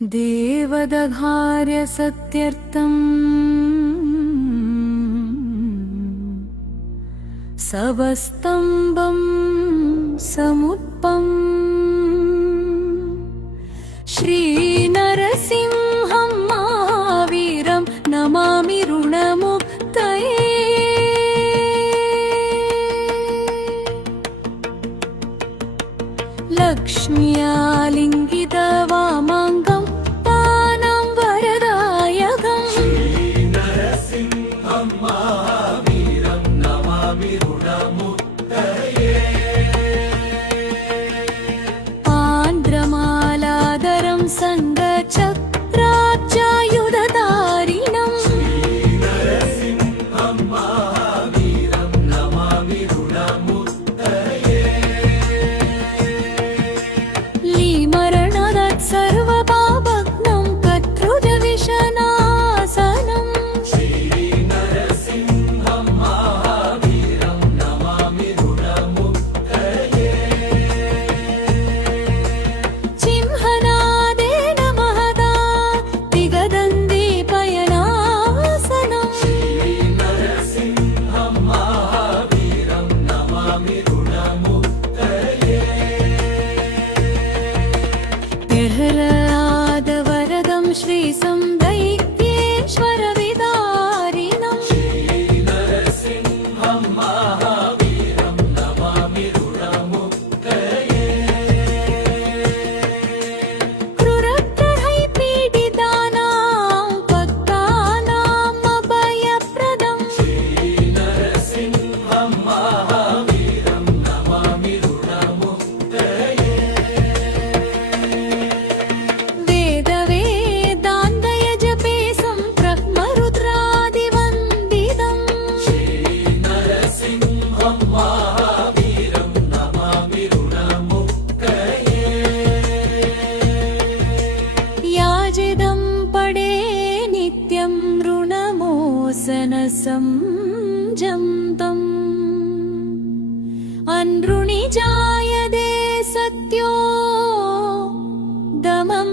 देवदधार्य सत्यर्थम् सवस्तम्भं समुत्पम् श्रीनरसिंहं महावीरं नमामि ऋणमुक्तये। लक्ष्म्यालिङ्गितवामाङ्गं पानं वरदायकम् श्रीनरसिंहं महावीरं नमामि ऋणमुक्तये। आन्द्रमालाधरं सङ्गचक्राब्जायुधधारिणम् श्रीनरसिंहं महावीरं नमामि ऋणमुक्तये। लीमरणदत् सर्वपापघ्नं कत्रुजविशनासनम् श्रीनरसिंहं महावीरं नमामि ऋणमुक्तये। चिह्नादेन महदा दिगदन्दीपयनासनम् श्रीनरसिंहं महावीरं नमामि ऋणमुक्तये। प्रह्लादवरदं श्रीसंदैत्येश्वरविदारिणम् श्रीनरसिंहं महावीरं नमामि ऋणमुक्तये। क्रूरग्रहैः पीडितानां भक्तानाम् अभयप्रदम् श्रीनरसिंहं महावीरं नमामि ऋणमुक्तये। वेदवेदान्तयजपे सम्ब्रह्मरुद्रादिवन्दितम् श्रीनरसिंहं महावीरं नमामि ऋणमुक्तये। याजिदं पडे नित्यं ऋणमोसनसंजन्तम् अनृणि जायते सत्यो दमं